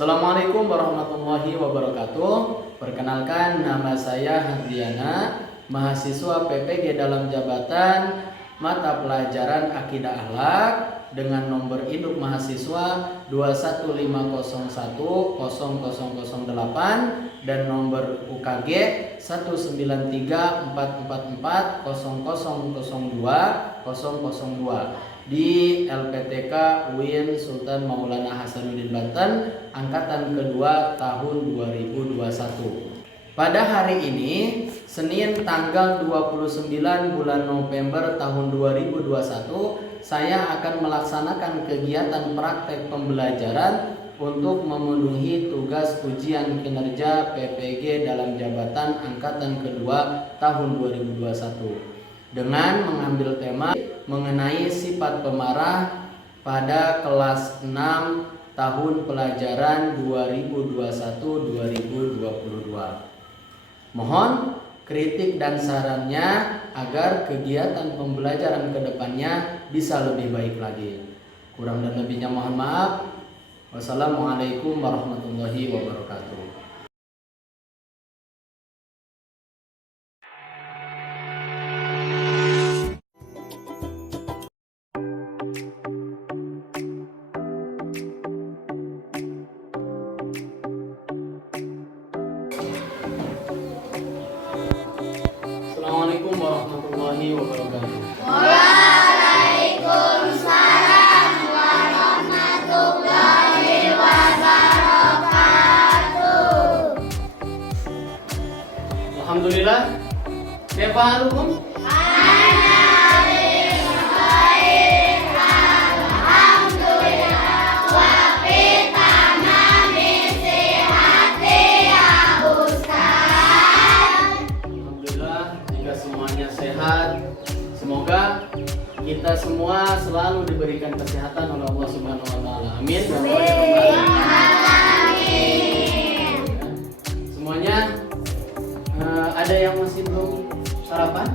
Assalamualaikum warahmatullahi wabarakatuh. Perkenalkan, nama saya Hardiana, mahasiswa PPG dalam jabatan mata pelajaran Akidah Akhlak dengan nomor induk mahasiswa 215010008 dan nomor UKG 19344002002 di LPTK UIN Sultan Maulana Hasanuddin Banten angkatan kedua tahun 2021. Pada hari ini, Senin tanggal 29 bulan November tahun 2021, saya akan melaksanakan kegiatan praktek pembelajaran untuk memenuhi tugas ujian kinerja PPG dalam jabatan angkatan kedua tahun 2021 dengan mengambil tema mengenai sifat pemarah pada kelas 6 tahun pelajaran 2021-2022. Mohon kritik dan sarannya agar kegiatan pembelajaran kedepannya bisa lebih baik lagi. Kurang dan lebihnya mohon maaf. Wassalamualaikum warahmatullahi wabarakatuh. Assalamualaikum warahmatullahi wabarakatuh. Waalaikumsalam warahmatullahi wabarakatuh. Alhamdulillah. Kaifa halukum? Semoga kita semua selalu diberikan kesehatan oleh Allah Subhanahu wa taala. Amin. Semuanya ada yang masih belum sarapan?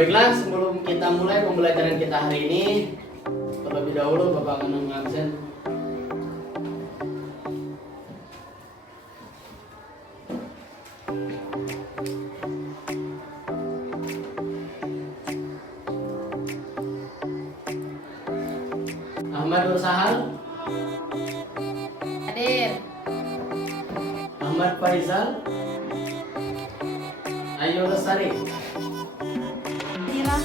Baiklah, sebelum kita mulai pembelajaran kita hari ini, terlebih dahulu Bapak akan mengabsen. Ahmad Nur Sahal, Hadir. Ahmad Faizal, Ayu Lestari, Dira.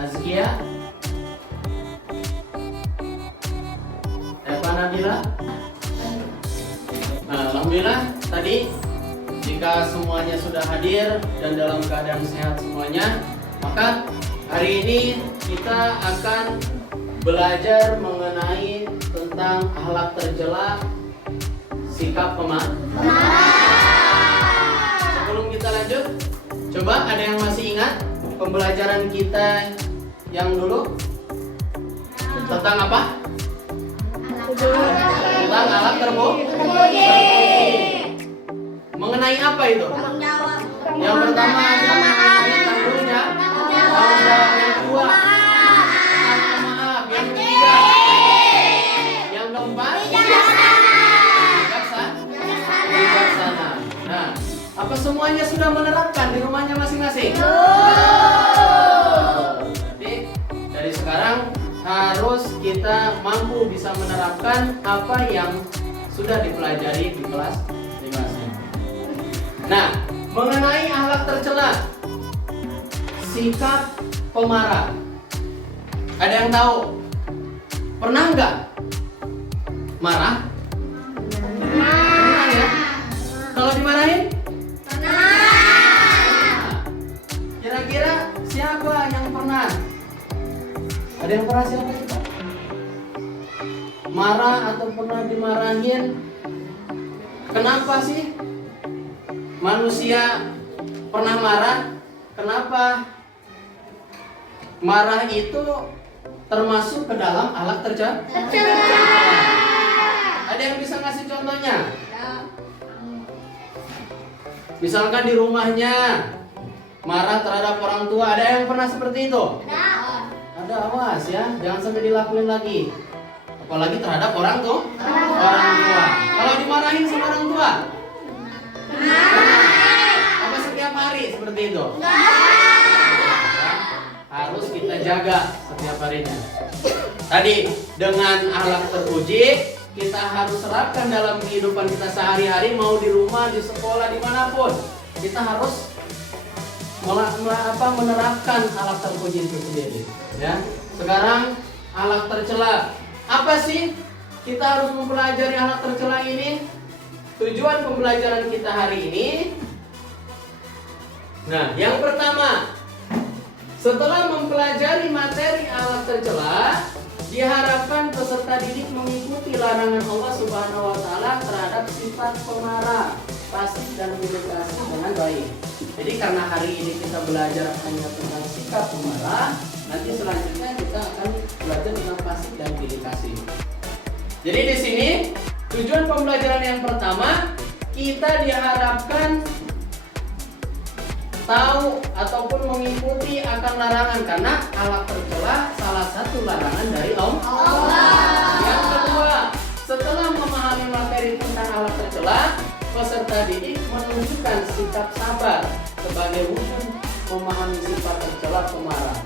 Azkia, Eva Nabila. Nah, alhamdulillah tadi jika semuanya sudah hadir dan dalam keadaan sehat semuanya, maka hari ini kita akan belajar mengenai tentang akhlak tercela, sikap pemarah. Sebelum kita lanjut, coba ada yang masih ingat pembelajaran kita yang dulu tentang apa? Tentang alat terpuji. Mengenai apa itu? Yang pertama adalah dulunya. Yang kedua, maaf. Yang ketiga, yang keempat, bijaksana. Nah, apa semuanya sudah menerapkan di rumahnya masing-masing? Berarti dari sekarang harus kita mampu bisa menerapkan apa yang sudah dipelajari di kelas 5. Nah, mengenai akhlak tercela, sikap pemarah. Ada yang tahu? Pernah nggak marah? Pernah ya? Kalau dimarahin? Kira-kira siapa yang pernah? Ada yang pernah siapa kita? Marah atau pernah dimarahin? Kenapa sih manusia pernah marah? Kenapa? Marah itu termasuk ke dalam akhlak tercela. Ada yang bisa ngasih contohnya? Misalkan di rumahnya marah terhadap orang tua, ada yang pernah seperti itu? Ada, awas ya, jangan sampai dilakuin lagi. Apalagi terhadap orang tua. Kalau dimarahin sama orang tua? Apa setiap hari seperti itu? Harus kita jaga setiap harinya. Tadi dengan akhlak terpuji kita harus serapkan dalam kehidupan kita sehari-hari, mau di rumah, di sekolah, dimanapun. Kita harus menerapkan akhlak terpuji itu sendiri. Ya. Sekarang akhlak tercela. Apa sih kita harus mempelajari akhlak tercela ini? Tujuan pembelajaran kita hari ini. Nah, yang pertama, setelah mempelajari materi akhlak tercela, diharapkan peserta didik mengikuti larangan Allah Subhanahu wa taala terhadap sifat pemarah, pasif dan iritasi dengan baik. Jadi karena hari ini kita belajar hanya tentang sikap pemarah, nanti selanjutnya kita akan belajar tentang pasif dan iritasi. Jadi di sini tujuan pembelajaran yang pertama, kita diharapkan tahu ataupun mengikuti akan larangan, karena akhlak tercela salah satu larangan dari Allah. Yang kedua, setelah memahami materi tentang akhlak tercela, peserta didik menunjukkan sikap sabar sebagai wujud memahami sifat tercela pemarah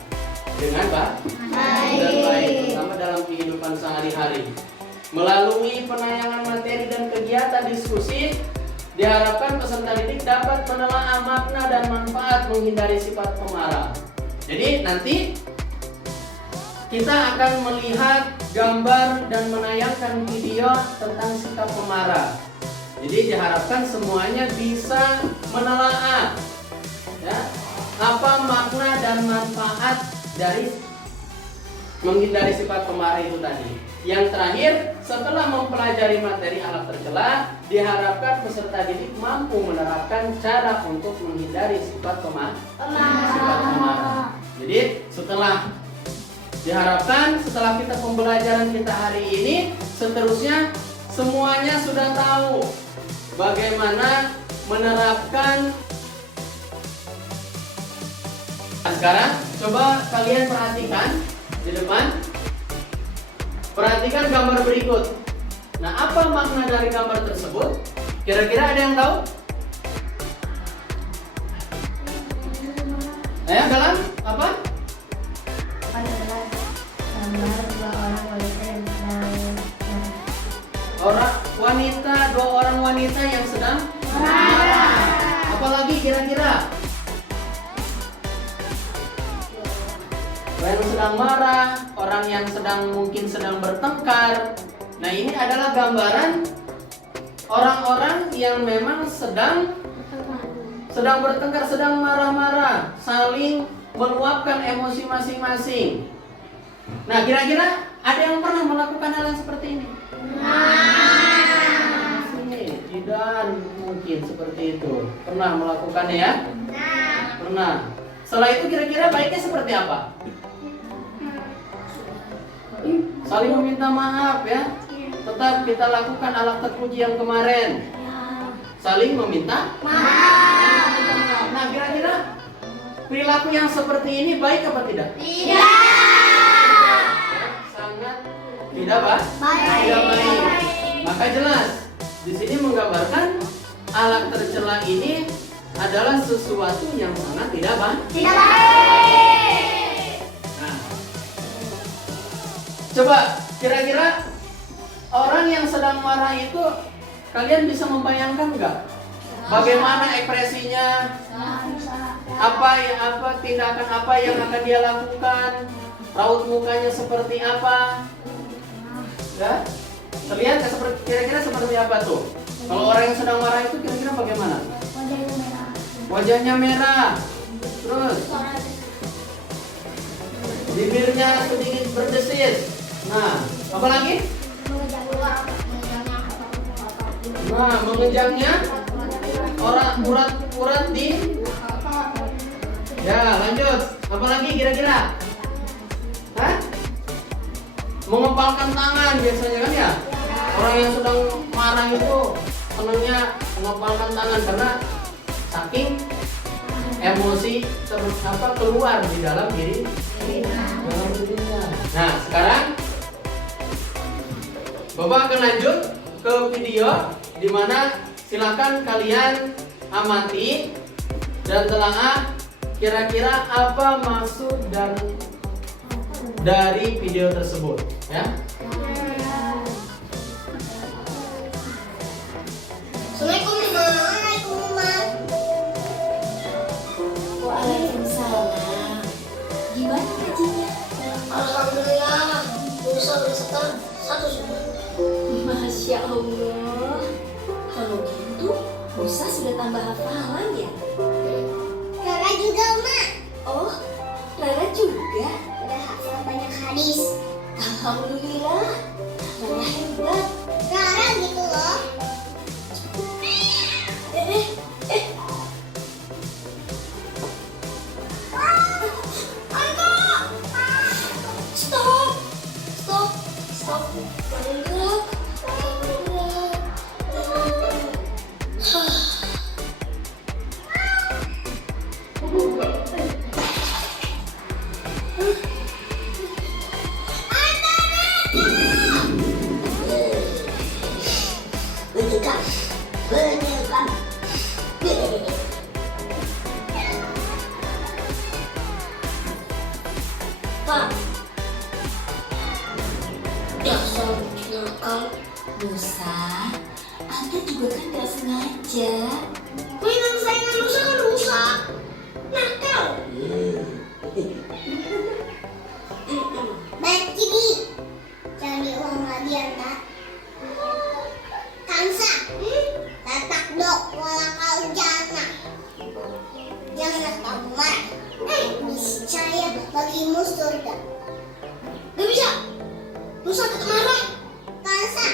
dengan baik, terutama dalam kehidupan sehari-hari. Melalui penayangan materi dan kegiatan diskusi, diharapkan peserta didik dapat menelaah makna dan manfaat menghindari sifat pemarah. Jadi nanti kita akan melihat gambar dan menayangkan video tentang sikap pemarah. Jadi diharapkan semuanya bisa menelaah ya, apa makna dan manfaat dari menghindari sifat pemarah itu tadi. Yang terakhir, setelah mempelajari materi akhlak tercela, diharapkan peserta didik mampu menerapkan cara untuk menghindari sifat pemarah. Jadi diharapkan setelah kita pembelajaran kita hari ini, seterusnya semuanya sudah tahu bagaimana menerapkan Nah, sekarang coba kalian perhatikan di depan. Perhatikan gambar berikut. Nah, apa makna dari gambar tersebut? Kira-kira ada yang tahu? Dalam apa? Adalah gambar dua orang wanita yang sedang Dua orang wanita yang sedang marah. Apalagi kira-kira? Orang yang sedang marah, orang yang mungkin sedang bertengkar. Nah, ini adalah gambaran orang-orang yang memang sedang bertengkar, sedang marah-marah, saling meluapkan emosi masing-masing. Nah, kira-kira ada yang pernah melakukan hal yang seperti ini? Tidak mungkin seperti itu. Pernah melakukannya ya? Pernah. Setelah itu kira-kira baiknya seperti apa? Saling meminta maaf ya. Tetap kita lakukan alat terpuji yang kemarin. Saling meminta maaf. Nah, kira-kira perilaku yang seperti ini baik apa tidak? Tidak. Sangat tidak baik. Tidak baik. Maka jelas di sini menggambarkan alat tercela ini adalah sesuatu yang sangat tidak baik. Tidak baik. Nah, coba kira-kira orang yang sedang marah itu kalian bisa membayangkan nggak? Bagaimana ekspresinya? Apa tindakan apa yang akan dia lakukan? Raut mukanya seperti apa? Ya? Terlihat kira-kira seperti apa tuh? Kalau orang yang sedang marah itu kira-kira bagaimana? Wajahnya merah. Terus bibirnya sedikit berdesis. Nah, apa lagi? Nah, mengejangnya urat di. Ya, lanjut. Apa lagi kira-kira? Hah? Mengepalkan tangan biasanya kan ya? Orang yang sedang marah itu senangnya mengepalkan tangan karena saking emosi keluar di dalam dirinya. Nah, sekarang Bapak akan lanjut ke video di mana silakan kalian amati dan telaah kira-kira apa maksud dari video tersebut, ya. Assalamualaikum Mama. Waalaikumsalam. Gimana gajinya? Alhamdulillah, bisa bersetor 1 juta. Masya Allah. Kalau gitu, Musa sudah tambah hafalan ya? Rara juga, Mak. Oh, Rara juga? Udah hafal banyak hadis. Alhamdulillah. Rara hebat. Rara gitu loh. Stop. Jangan gerak. Penyekan. Pak, Dasar nakal. Musa, Anda juga kan gak sengaja. Mainan saingan Nusa kan rusak. Nakal. Baik, Cibi. Jangan diulang lagi ya, Nak. Kansa. Tatak dok, walakal jana. Jangan kamu marah. Niscaya bagimu surga. Gak bisa. Nusa tetap marah. Kansa.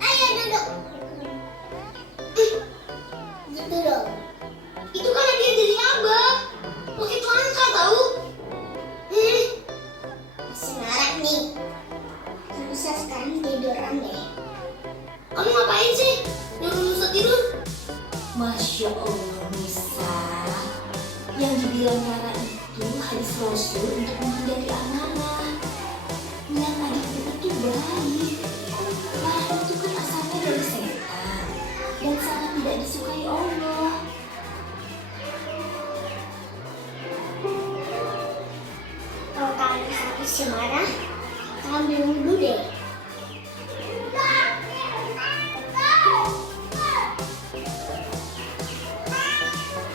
Ayo duduk. Gitu dong. Itu kan hadiah dari Abah. Pakai langka tahu. Masih marah nih. Nusa sekarang tiduran deh. Kamu ngapain sih? Nyuruh Nusa tidur? Masya Allah Musa, yang dibilang Rara itu Rasul untuk menghindari amarah. Niat adikmu itu baik. Marah itu kan asalnya dari setan dan sangat tidak disukai Allah. Kalau kalian habis marah, ambil wudhu deh.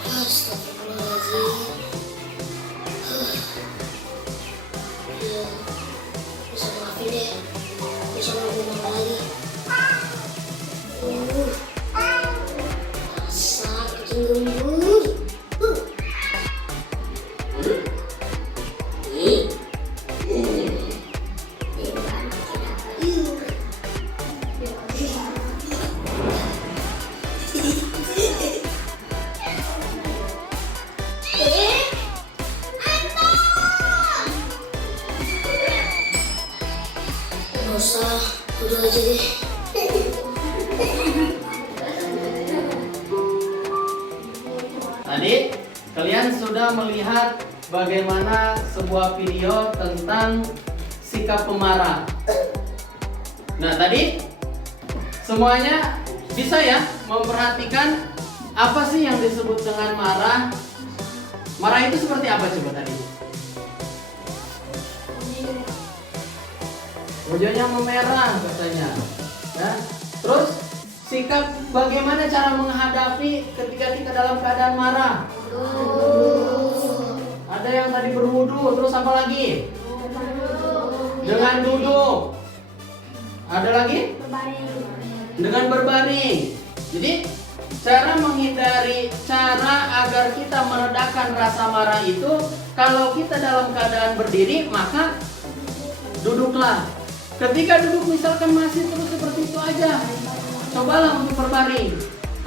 Astagfirullahaladzim. Ya, bisa maafin deh. Bisa ngomong apa lagi. Sakit gembur. Nggak usah, udah aja deh. Tadi kalian sudah melihat bagaimana sebuah video tentang sikap pemarah. Nah, tadi semuanya bisa ya memperhatikan apa sih yang disebut dengan marah. Marah itu seperti apa coba tadi? Wajahnya memerah katanya. Ya. Terus sikap bagaimana cara menghadapi ketika kita dalam keadaan marah? Ada yang tadi berwudu, terus apa lagi? Dengan duduk. Ada lagi? Dengan berbaring. Jadi cara menghindari, cara agar kita meredakan rasa marah itu, kalau kita dalam keadaan berdiri, maka duduklah. Ketika duduk misalkan masih terus seperti itu aja, cobalah untuk berbaring.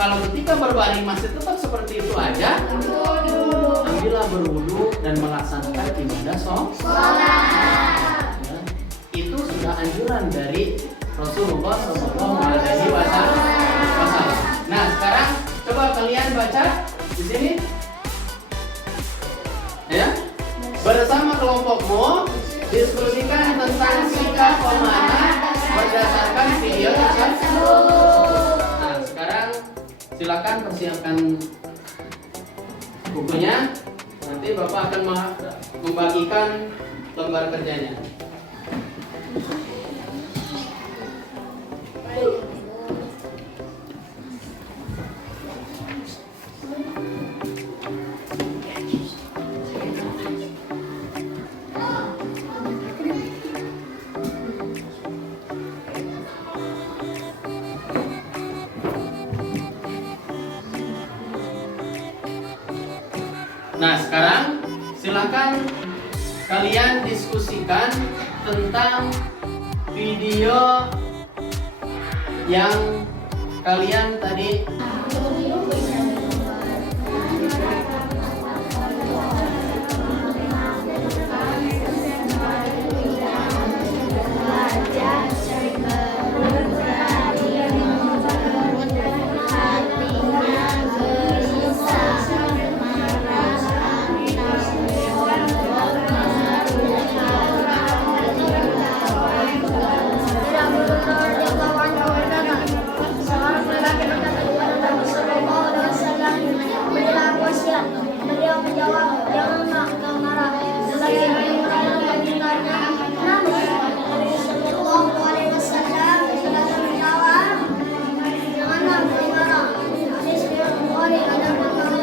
Kalau ketika berbaring masih tetap seperti itu aja, ambillah berwudu dan melaksanakan ibadah sholat. Ya, itu sudah anjuran dari Rasulullah SAW. Nah, sekarang coba kalian baca di sini, ya, bersama kelompokmu. Diskusikan tentang sikap pemarah berdasarkan video tersebut. Nah, sekarang silakan persiapkan bukunya. Nanti Bapak akan membagikan lembar kerjanya. Nah, sekarang silakan kalian diskusikan tentang video yang kalian tadi Beliau menjawab, janganlah engkau marah. Nabi Sallallahu Alaihi Wasallam menjawab, janganlah engkau marah. Hadis riwayat Bukhari ada berkata.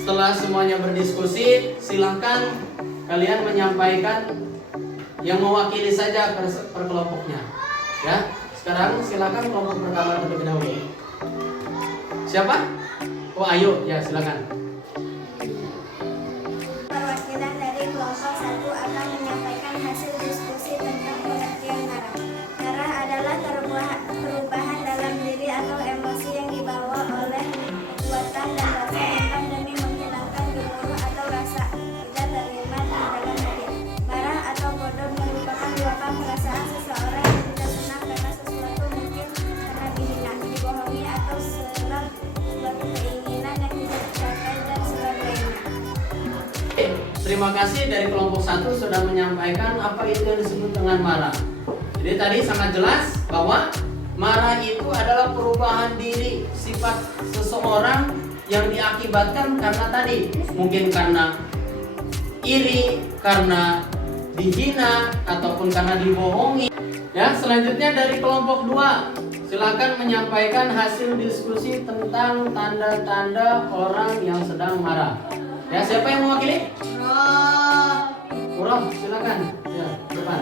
Setelah semuanya berdiskusi, silahkan kalian menyampaikan yang mewakili saja per kelompoknya. Ya, sekarang silakan kelompok pertama terlebih dahulu. Siapa? Oh, ayo, ya silakan. Perwakilan dari kelompok 1 akan menyampaikan hasil diskusi tentang pengertian marah. Marah adalah perubahan dalam diri atau emosi yang dibawa oleh kekuatan dan rasa dendam demi menghilangkan gemuruh atau rasa tidak terima di dalam hati. Marah atau bodoh merupakan luapan perasaan seseorang yang tidak senang karena sesuatu, mungkin karena dihina, dibohongi, atau suatu keinginan yang tidak tercapai dan sebagainya. Terima kasih dari kelompok 1 sudah menyampaikan apa itu yang disebut dengan marah. Jadi tadi sangat jelas bahwa marah itu adalah perubahan diri sifat seseorang yang diakibatkan karena tadi mungkin karena iri, karena dihina, ataupun karena dibohongi. Ya, selanjutnya dari kelompok 2, silakan menyampaikan hasil diskusi tentang tanda-tanda orang yang sedang marah. Ya, siapa yang mewakili? Roh, silakan. Ya, depan.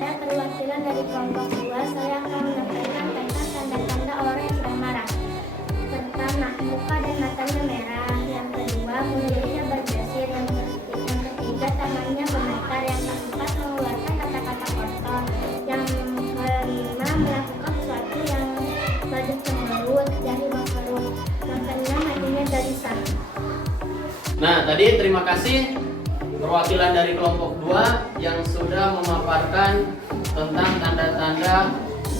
Saya perwakilan dari kelompok 2, saya akan menyampaikan tentang tanda-tanda orang yang sedang marah. Pertama, muka dan matanya merah. Yang kedua, mulutnya berdesir. Yang ketiga, tangannya gemetar. Yang keempat, mengeluarkan kata-kata kotor. Yang kelima, melakukan sesuatu yang baju cemberut, jari berkerut. Yang keenam, hatinya gelisah. Nah, tadi terima kasih perwakilan dari kelompok 2 yang sudah memaparkan tentang tanda-tanda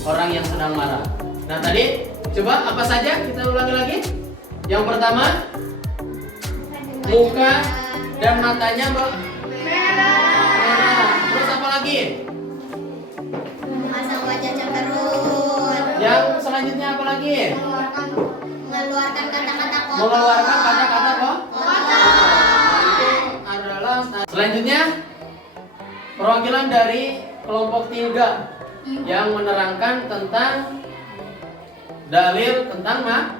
orang yang sedang marah. Nah, tadi coba apa saja kita ulangi lagi? Yang pertama, muka dan matanya merah. Terus apa lagi? Memasang wajah cemberut. Yang selanjutnya apa lagi? Mengeluarkan kata-kata kotor. Mengeluarkan kata-kata kotor. Itu adalah selanjutnya perwakilan dari kelompok 3 yang menerangkan tentang dalil tentang marah.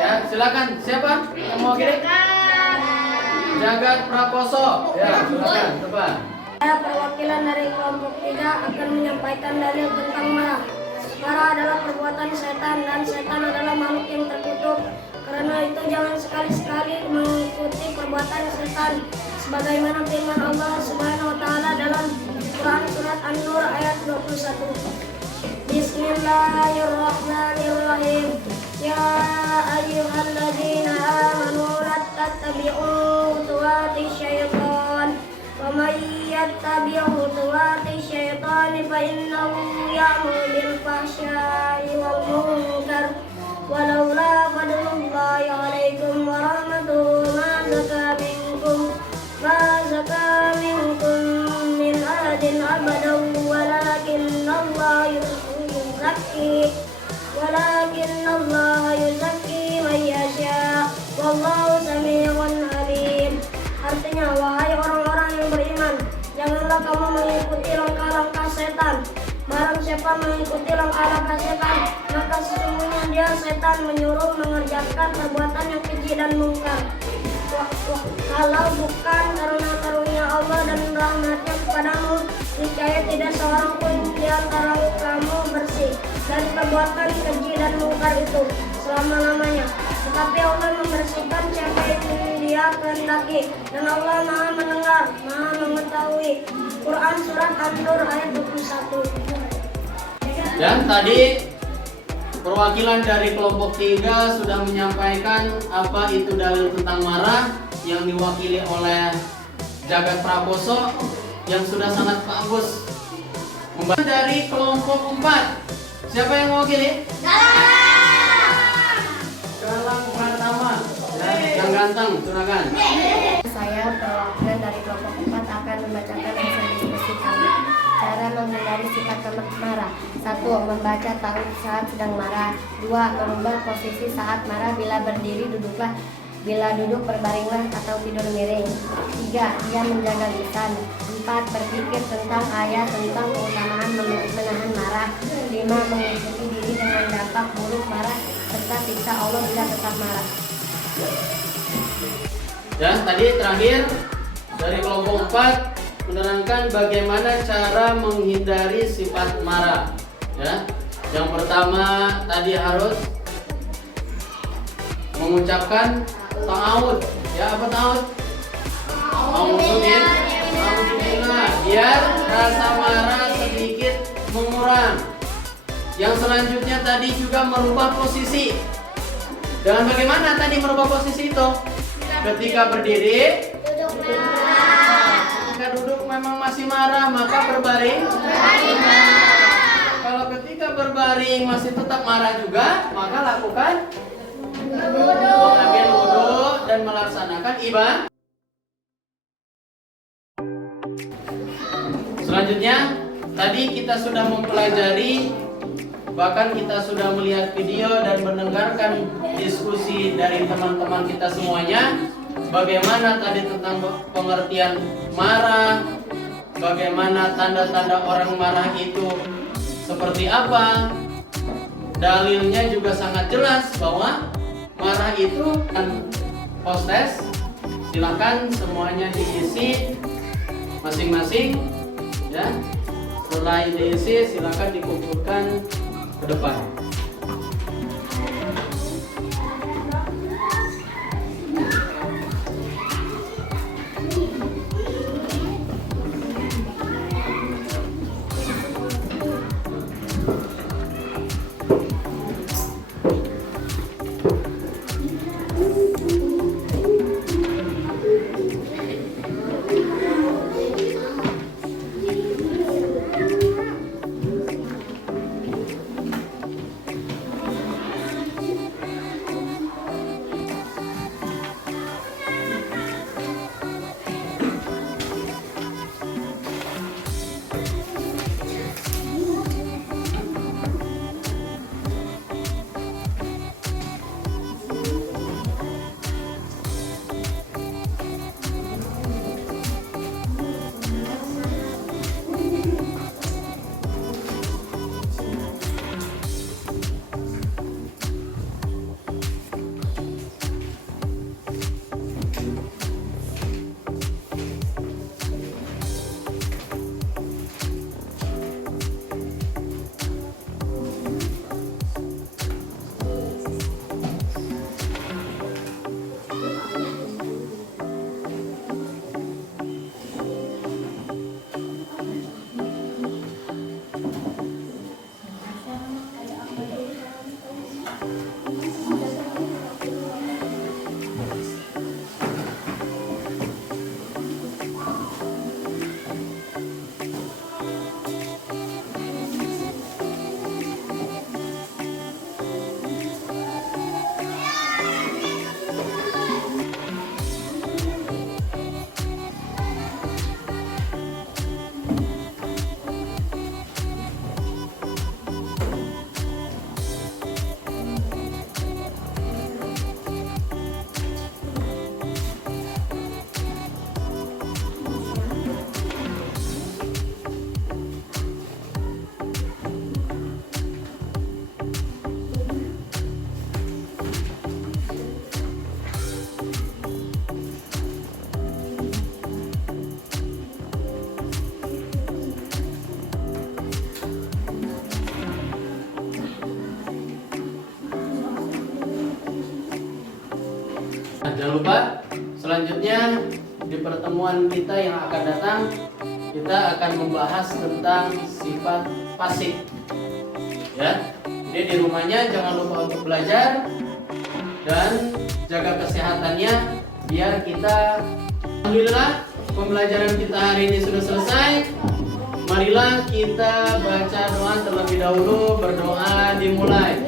Ya, silakan. Siapa yang mau kirim? Jagat Prakoso. Ya, silakan. Coba. Saya perwakilan dari kelompok 3 akan menyampaikan dalil tentang marah. Marah adalah perbuatan setan dan setan adalah makhluk yang terkutuk. Karena itu jangan sekali-sekali mengikuti perbuatan setan. Sebagaimana firman Allah Subhanahu wa taala dalam Quran surat An-Nur ayat 21. Bismillahirrahmanirrahim. Ya ayyuhalladzina amanu la tattabi'u khutuwati syaitan. Wa may yattabi' khutuwati syaitan fa innahu ya'muru bil fahsya'i wal munkar. Walaula fadlullahi 'alaikum wa rahmatuhu ma zaka minkum min ahadin abadan walakin Allah yuzakki man yasha wallahu sami'un alim. Artinya, wahai orang-orang yang beriman, janganlah kamu mengikuti langkah-langkah setan. Barang siapa mengikuti langkah-langkah setan, maka sesungguhnya dia setan menyuruh mengerjakan perbuatan yang keji dan mungkar. Kalau bukan karena karunia Allah dan rahmatnya kepadamu, niscaya tidak seorang pun di antara kamu bersih dari perbuatan keji dan mungkar itu selama-lamanya. Tetapi Allah membersihkan siapa yang dia kehendaki, dan Allah Maha mendengar, Maha mengetahui. Quran surat An-Nur ayat 21. Dan tadi perwakilan dari kelompok 3 sudah menyampaikan apa itu dalil tentang marah yang diwakili oleh Jagat Prakoso yang sudah sangat bagus. Dari kelompok 4, siapa yang mewakili? Galang Pratama, ya, yang ganteng, silakan. Saya perwakilan dari kelompok 4 akan membacakan hasil diskusi kami. Cara menghindari sifat marah. 1. Membaca tahu saat sedang marah. 2. Merubah posisi saat marah. Bila berdiri, duduklah. Bila duduk, berbaringlah atau tidur miring. 3. Dia menjaga lisan. 4. Berpikir tentang ayat tentang keutamaan menahan marah. 5. Mengikuti diri dengan dampak buruk marah serta siksa Allah bila tetap marah. Dan tadi terakhir dari kelompok 4 menerangkan bagaimana cara menghindari sifat marah. Ya, yang pertama tadi harus mengucapkan ta'awud. Ya, apa ta'awud? Alhamdulillah, biar rasa marah sedikit mengurang. Yang selanjutnya tadi juga merubah posisi. Dengan bagaimana tadi merubah posisi itu? Ketika berdiri, ketika duduk memang masih marah, maka berbaring. Kalau ketika berbaring masih tetap marah juga, maka lakukan mengambil wudu dan melaksanakan ibadah. Selanjutnya, tadi kita sudah mempelajari, bahkan kita sudah melihat video dan mendengarkan diskusi dari teman-teman kita semuanya. Bagaimana tadi tentang pengertian marah, bagaimana tanda-tanda orang marah itu seperti apa. Dalilnya juga sangat jelas bahwa marah itu kan hostess. Silakan semuanya diisi masing-masing. Ya, setelah diisi silakan dikumpulkan ke depan. Jangan lupa selanjutnya di pertemuan kita yang akan datang kita akan membahas tentang sifat fasik. Ya, jadi di rumahnya jangan lupa untuk belajar dan jaga kesehatannya biar kita. Alhamdulillah pembelajaran kita hari ini sudah selesai. Marilah kita baca doa terlebih dahulu. Berdoa dimulai.